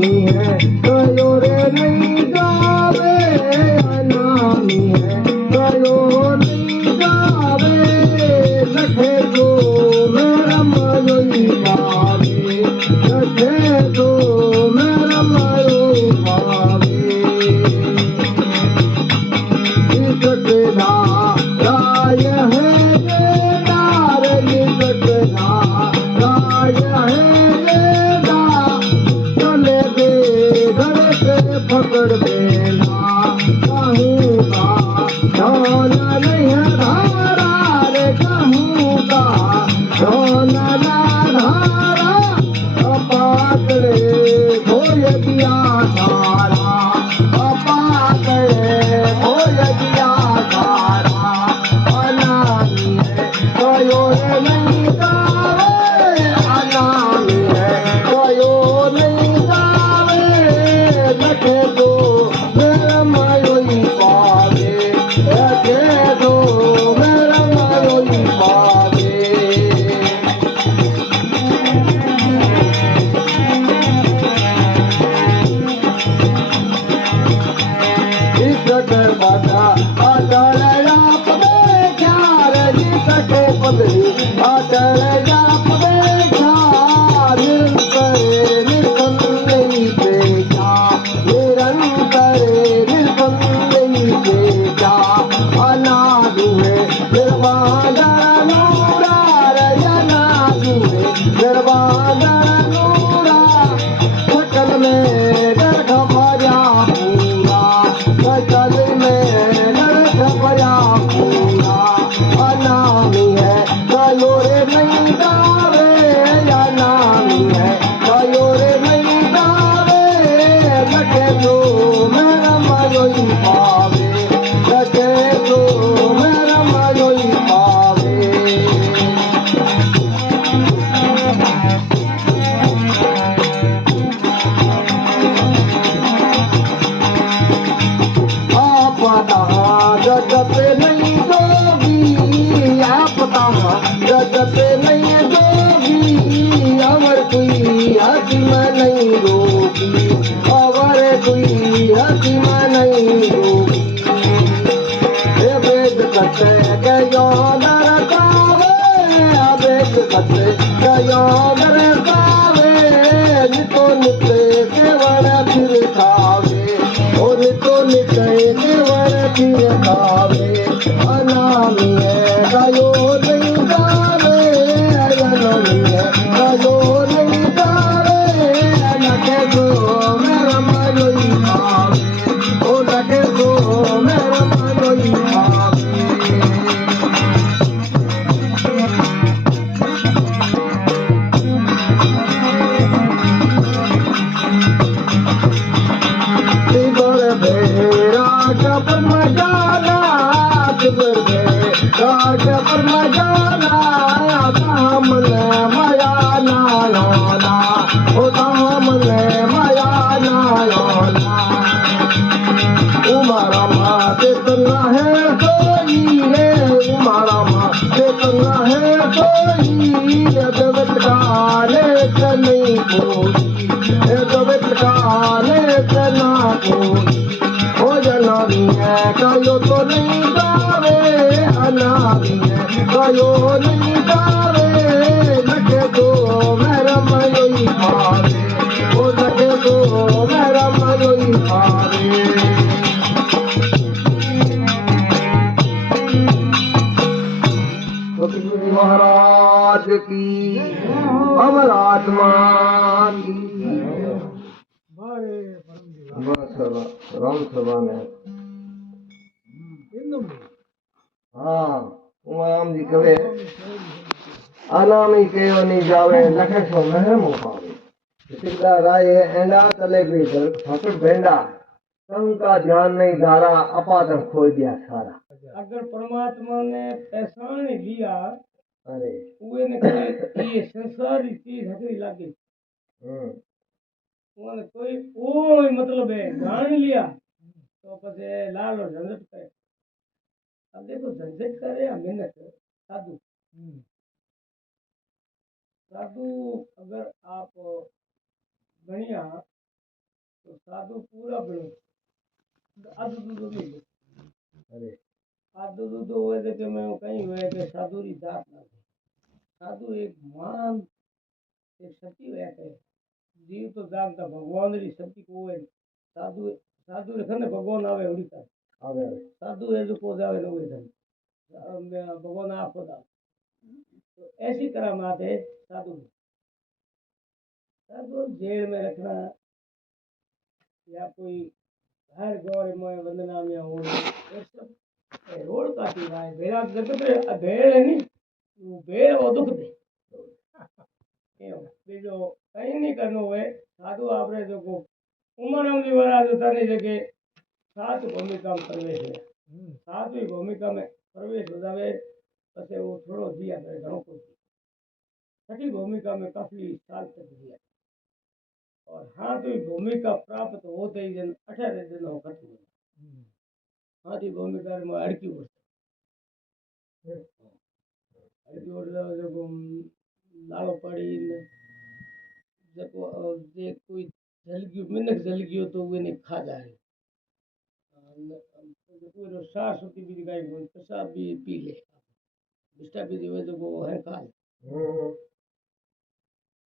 अनामी है कयो रे नहीं गावे, अनामी है कयो नहीं गावे, लखे जो मेरा मयोई पावे, लखे जो मेरा मयोई पावे। निकटना राय है बेदार, निकटना राय है बेदार, चले दे घर से पकड़ देना, कहूँगा धन नहीं धारा रे, कहूँगा धन ना धारा, अपाकड़े धोय दिया धारा, अपाकड़े धोय दिया धारा, अनामी है कयो रे नहीं गावे, अनामी है कयो नहीं गावे, लखे दो मेरा मयोई पावे, लखे दो मेरा मयोई पावे। निकट बाधा अटल आप में ख्याल, निकट पदरी अटल आप में ख्याल, निरंतर निर्बंध नहीं बेचा, निरंतर निर्बंध नहीं बेचा, अनादि है निर्वाणा नूरा रे, अनादि है निर्वाणा नूरा, सकल में गर्भ भरा पूरा, सकल में गर्भ भरा पूरा, अनामी है कयो रे नहीं गावे, अनामी है कयो रे नहीं गावे, लखे जो मेरा मयोई पावे, लखे जो मेरा मयोई पावे। आप तहाँ जगत नहीं जोगी, आप तहाँ जगत नहीं जोगी, अवर कोई हकीम नहीं रोगी, अवर कोई हकीम नहीं रोगी। हे वेद कथे कयो दरसावे, वेद कथे कयो दरसावे, नितो नित केवल फिर खावे, ओ नितो नित केवल फिर खावे, अनामी है कयो नहीं गावे, अनामी है कयो नहीं गावे, लखे जो मेरा मयोई पावे, ओ लखे जो मेरा मयोई पावे। तिबर भेरा पर मजाना, तिबर भेरा पर मजाना, सामने माया नायोना, ओ सामने माया नायोना, उमारा माँ चेतना है सोई रे, उमारा माँ चेतना है सोई, जगत काले नहीं कोई, जगत काले ना कोई, ओ जनानी है कयो तो नहीं गावे, अनामी है कयो नहीं गावे, लखे तो मेरा मयोई पावे, ओ लखे तो मेरा मयोई पावे। सतगुरु महाराज की, अमर आत्मा की। बस राम सभा ने हाँ उमाराम जी कहे अनामी कयो नहीं जावे, लखे सो महरम पावे, सिद्धा राय एंडा तले भी फकड़ भेंडा, संग का ध्यान नहीं धारा, अपातन खोल दिया सारा। अगर परमात्मा ने पहचान लिया, अरे उहे ने कहे ये संसार की चीज हकरी लागी, उन्होंने कोई मतलब है जान लिया तो पछे लाल और झंझट करे। अब देखो झंझट करे या मेहनत साधु, साधु अगर आप गणिया આદુ દૂધો નહીં અરે આદુ દૂધો હોય તો કે મેં કઈ હોય કે સાધુની જાત નથી સાધુ એક માન એક શક્તિ હોય કે જીવ તો જાણતા ભગવાન રી શક્તિ કો હોય સાધુ સાધુ રે ખને ભગવાન આવે ઉડીતા આવે આવે साधु है जो को जावे न हुए भगवान आपको दाव तो ऐसी करामात है साधु में। साधु जेल में रखना या कोई हर गौर में वंदना में हो ये सब रोड काटी रहा है भेड़ा जगत रे भेड़ है नहीं वो भेड़ वो दुख दे बीजो कहीं नहीं करनो हुए साधु आपरे जो को उमर अमली वाला जो तने जगह सात भूमिका में प्रवेश है सातवीं भूमिका में प्रवेश हो जावे पछे वो थोड़ो दिया करे घणो कुछ छठी भूमिका में काफी साल तक दिया और हाथवी भूमिका प्राप्त होते ही जन 18 दिन हो खत्म हो हाथी भूमिका में अड़की उठ जावे जो लाड़ो पड़ी ने जको जे कोई जल गयो मिनक जल गयो तो वे ने खा जाए पूरो सार सुती भी गाय पेशाब भी पी ले विष्टा भी दिवे तो वो है काल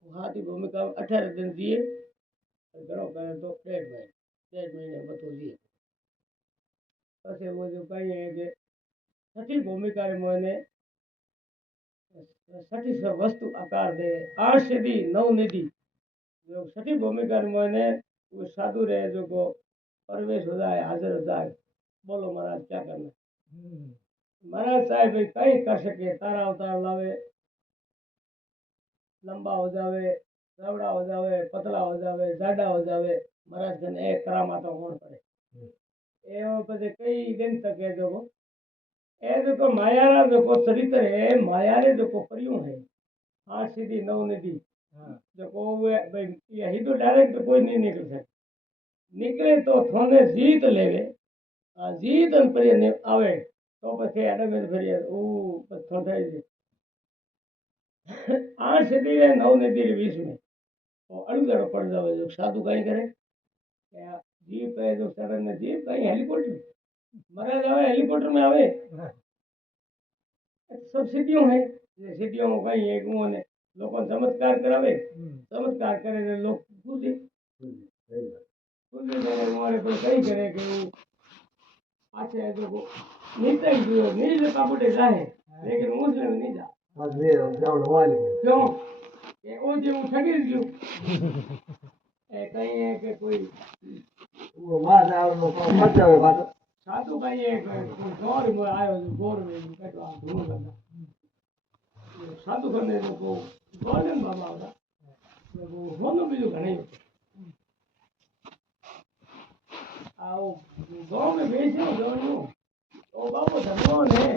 हाथी भूमिका 18 दिन दिए घणो करे तो 1.5 महीने बतो दिए પછી वो जो कहीं है कि छठी भूमिका रे मोने छठी वस्तु आकार दे 8 सिद्धि 9 निधि जो छठी भूमिका रे मोने वो साधु रहे जो को प्रवेश हो जाए हाजिर हो जाए बोलो महाराज क्या करना महाराज साहब भाई कहीं कर सके तारा अवतार लावे लंबा हो जावे चौड़ा हो जावे पतला हो जावे जाडा हो जावे महाराज कने एक करामात होण पड़े एवं पछे कई दिन तक है जो ए जो माया रा जो चरित्र है माया रे जो परियों है 8 सीधी 9 निधि जो भाई यही तो डायरेक्ट कोई नहीं निकल सकता निकले तो थोने जीत लेवे जीत पर आवे तो पछे अडे में फिर ओ थोड़ाई दे 8 सीधी रे 9 निधि रे 20 में तो अड़गड़ो पड़ जावे जो साधु कहीं करे जीप है जो सड़न में जीप कहीं हेलीकॉप्टर महाराज आवे हेलीकॉप्टर में आवे सब सिद्धियों है ये सिद्धियों में कहीं एक उन्होंने लोगों चमत्कार करावे चमत्कार करे तो लोग पूछे पूछे तो हमारे को कहीं करे कि वो अच्छा है तो नीचे जो नहीं जो काबूटे जाए लेकिन मुस्लिम नहीं जा आज वे जान वाली क्यों ये वो जो ठगी जो कहीं है कि कोई वो मार आव नो मत जावे बात साधु भाई एक गौर में आयो गौर में कटवा धूम करना साधु करने तो को गोल्डन बाबा होता वो होनो बीजो घणे आओ गांव में बेचो गांव तो बाबू धर्मो ने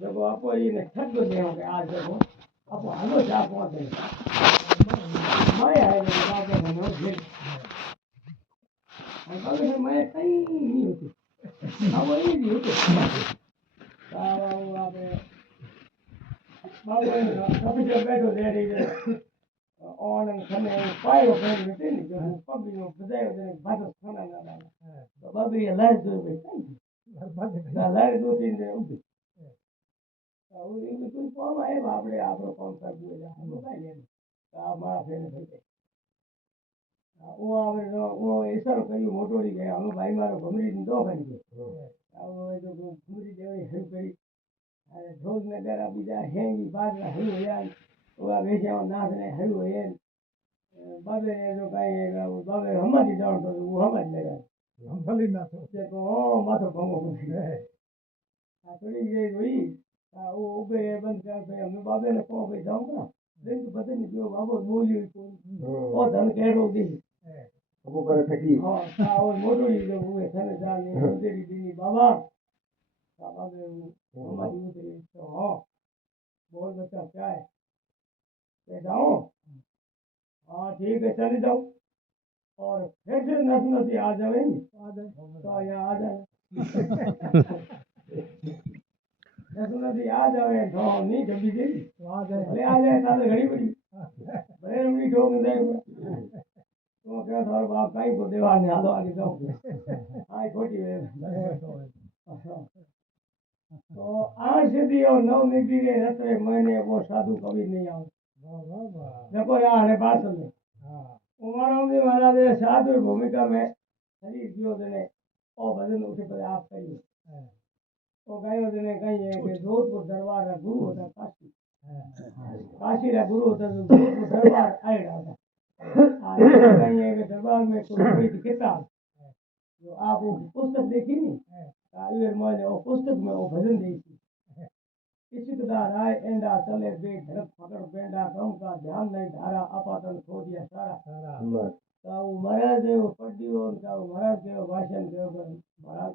जब आपको ये ठग दो दे के आज देखो आपको हलो जा पहुंच दे मैं है जो बाबू धर्मो दे बाबू मैं कहीं नहीं होती अब ये नहीं होती बाबू आपे बाबू कभी जब बैठो दे रही है और खने पायो फेर देते नहीं जो कभी वो बजाय दे बात खाना ना डाला तो बाबू ये लाइट दो भाई ना लाइट 2-3 दिन उभी और ये कोई काम आए बापरे आपरो काम कर दियो जा हम भाई ने आ मारा फेर થઈ જાય वो आवे वो ઈશારો કર્યો મોટોડી ગયા અમે ભાઈ મારો ભમરી દો ખાઈ ગયો આવો જો ભમરી દેવી હરી કરી अरे ढोल में डरा बीजा हैंगी बाजरा हरी यार वो वेचे नाच ने हरी है बाबे जो काई है वो बाबे हमारी जान तो वो हमारी लगा हम भली ना तो देखो माथो भंगो है आ थोड़ी ये हुई वो उबे बंद कर पे हम बाबे ने को पे जाऊंगा दिन तो पता नहीं जो बाबू बोली ओ धन केड़ो दी वो करे ठगी हां और मोटोड़ी जो हुए थने जाने तेरी दी बाबा बाबा ने हमारी उतरी तो हाँ बोल बच्चा क्या है ले जाओ हाँ ठीक है चले जाओ और फिर से नस नसी आ जाए तो यहाँ आ जाए नस नसी आ जाए तो नहीं जल्दी देगी ले आ जाए ताले घड़ी बड़ी बड़े बड़ी ठोक दे तो क्या थारो बाप कहीं को देवा ने हालो आगे जाओ हाय खोटी है तो 8 सिद्धि और 9 निधि रे रत्रे महीने वो साधु कभी नहीं आओ देखो यार है बात में उमरों में महाराज साधु भूमिका में शरीर जियो देने और भजन उठे पर आप कहिए तो गयो देने कहीं है कि जोधपुर दरबार का गुरु होता काशी काशी का गुरु होता तो जोधपुर दरबार आए रहा था कहीं है कि दरबार में कोई बड़ी किताब जो आप वो पुस्तक देखी नहीं कालीर मोने वो पुस्तक में वो भजन देखी इसिकदा राय एंडा चले बे धरत पकड़ बेंडा कम का ध्यान नहीं धारा अपातन खो दिया सारा बस का वो महाराज है वो पढ़ी और का वो महाराज के वो भाषण के ऊपर महाराज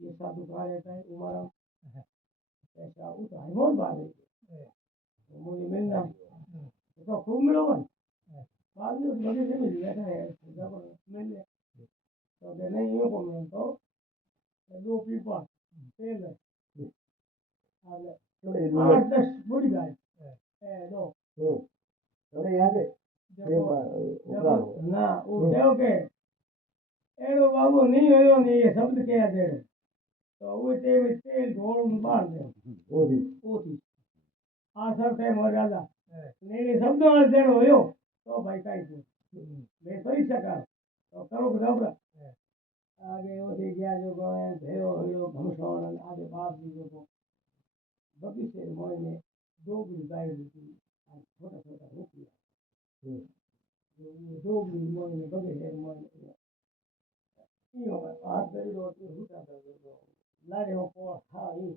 ये साधु कहा रहता है उमरम ऐसा उस हाइमोन बात है मुझे मिलना तो खूब मिलो मन बाद में बड़े से मिल गया है जब मिल गया तो नहीं यूं को मिल तो 2 पीपा तेल है और 8-10 बुढ़ गए दो अरे याद है देखो ना वो कहो के एड़ो बाबू नहीं होयो नहीं ये शब्द कह दे तो वो तेल ढोल मार दे वो भी वो थी आ सब टाइम हो जाता नहीं शब्द वाले देर होयो तो भाई काई को मैं કરી શકા તો કરો બરાબર आगे वो दे गया जो गए भयो होयो घमसौण आगे बाप जी जो बगीचे मोय ने 2 गाय दी छोटा छोटा रुपया डोगरी मोय ने बगीचे मोय ने यो हाथ करी रोटी हुटा कर दो लारे हो को हां ये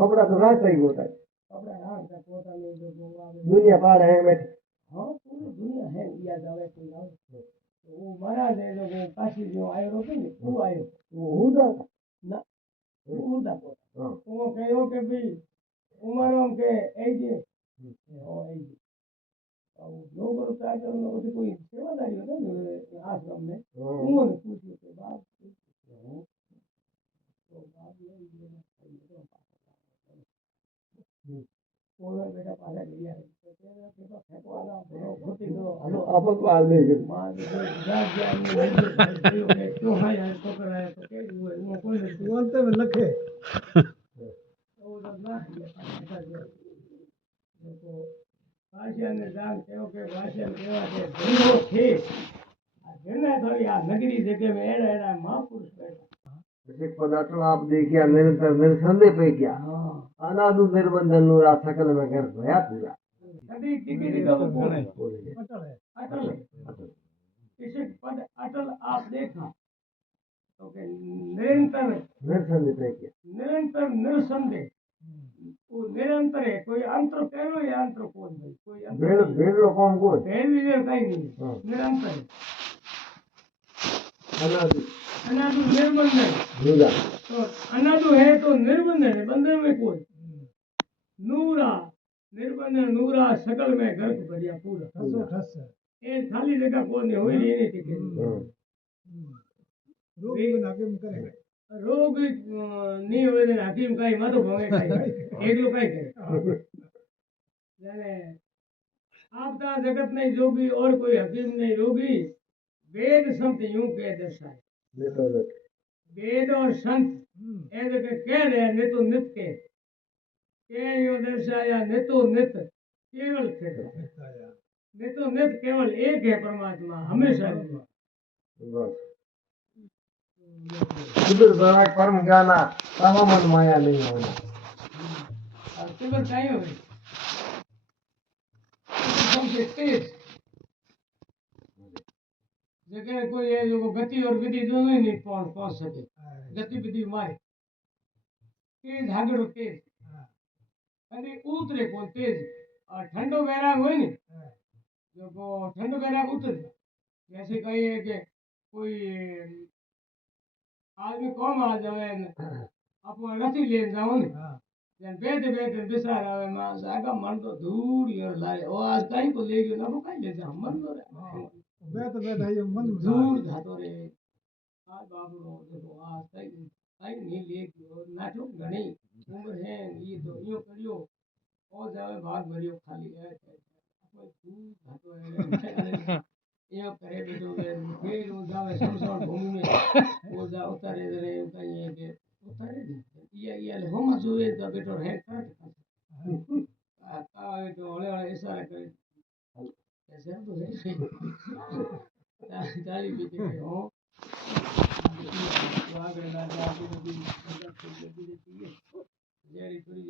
कपड़ा तो रात ही होता है कपड़ा हां का कोटा नहीं जो दुनिया पार है मैं हाँ पूरी दुनिया है या जावे कोई ना तो वो महाराज है जो काशी जो आयो रोके ने वो आयो वो होता ना वो उदा को हाँ वो कहो के भी उमरों के एजे ओ एजे और लोगों का जो उसकी कोई सेवादारी होता है आश्रम में उन्होंने पूछे के बाद तो बात ये ओला बेटा पाला गया है तो तेरा बेटा फेंकवाला बड़ो खोटी करो हलो अब बात नहीं कर मां जा क्यों है यार तो कर है तो के वो कोई नहीं बोलते में लखे तो ना देखो भाषण ने जान कहो के भाषण केवा के धंधो थे आ जेने थोड़ी आ नगरी जगह में एड़ा एड़ा महापुरुष बैठा एक पदार्थ आप देखिए निरंतर निरसंदेह पे क्या हाँ अनादु निर्बंधन नुरा सकल में कर भया पूरा कभी टिकट का कौन है बोले अटल है इसे पद अटल आप देखा तो के निरंतर निरसंदेह पे क्या निरंतर निरसंदेह वो निरंतर है कोई अंतर करो या अंतर कौन भाई कोई अंतर भेड़ नहीं। भेड़ लो कौन को भेड़ विजय कहीं नहीं हाँ। निरंतर है अनादु अनादु निर्बंधन नुरा तो अनादु है तो निर्बंधन है बंधन में कोई नूरा निर्बंधन नूरा सकल में गर्भ भरिया पूरा ये खाली जगह कौन है हुई नहीं टिके रोग नहीं हुए तो हकीम काई मातो भोगे काई एक लोग काई करे यानी आप ता जगत नहीं जोगी और कोई हकीम नहीं रोगी वेद संत यूं कह दर्शाए देखो वेद और संत ऐसे कह रहे हैं नित नित के यूं दर्शाया नितो नित केवल थे नितो नित केवल एक है परमात्मा हमेशा बस सुधर बड़ा परम ज्ञाना तब मन माया नहीं होना और केवल चाहिए हो सबसे तेज जगह कोई है जो गति और विधि दोनों ही नहीं पहुंच सके गति विधि मारे तेज हागड़ो तेज कभी उतरे कौन तेज और ठंडो बैराग हो नहीं जो को ठंडो बैराग उतर जैसे कही है कि कोई आदमी कौन आ जावे अपन रसी ले जाओ ने जन बैठे बैठे बिसार आवे मां जागा मन तो दूर यार लारे ओ आज कहीं को ले गयो ना वो कहीं ले जा मन तो बैठ ये मन दूर जातो रे आज बाबू देखो आज कहीं कहीं नहीं ले गयो नाटो घणी उम्र है ये तो यो करियो ओ जावे भाग भरियो खाली है ये करे बेटो फिर वो जावे शमशान भूमि में वो जा उतारे रे कहीं के उतारे ये हम जुए तो बेटो है काट आता है तो हले हले इशारा करे ऐसे तो है ताली बीते हो आगे ना जाके भी जेडी थोड़ी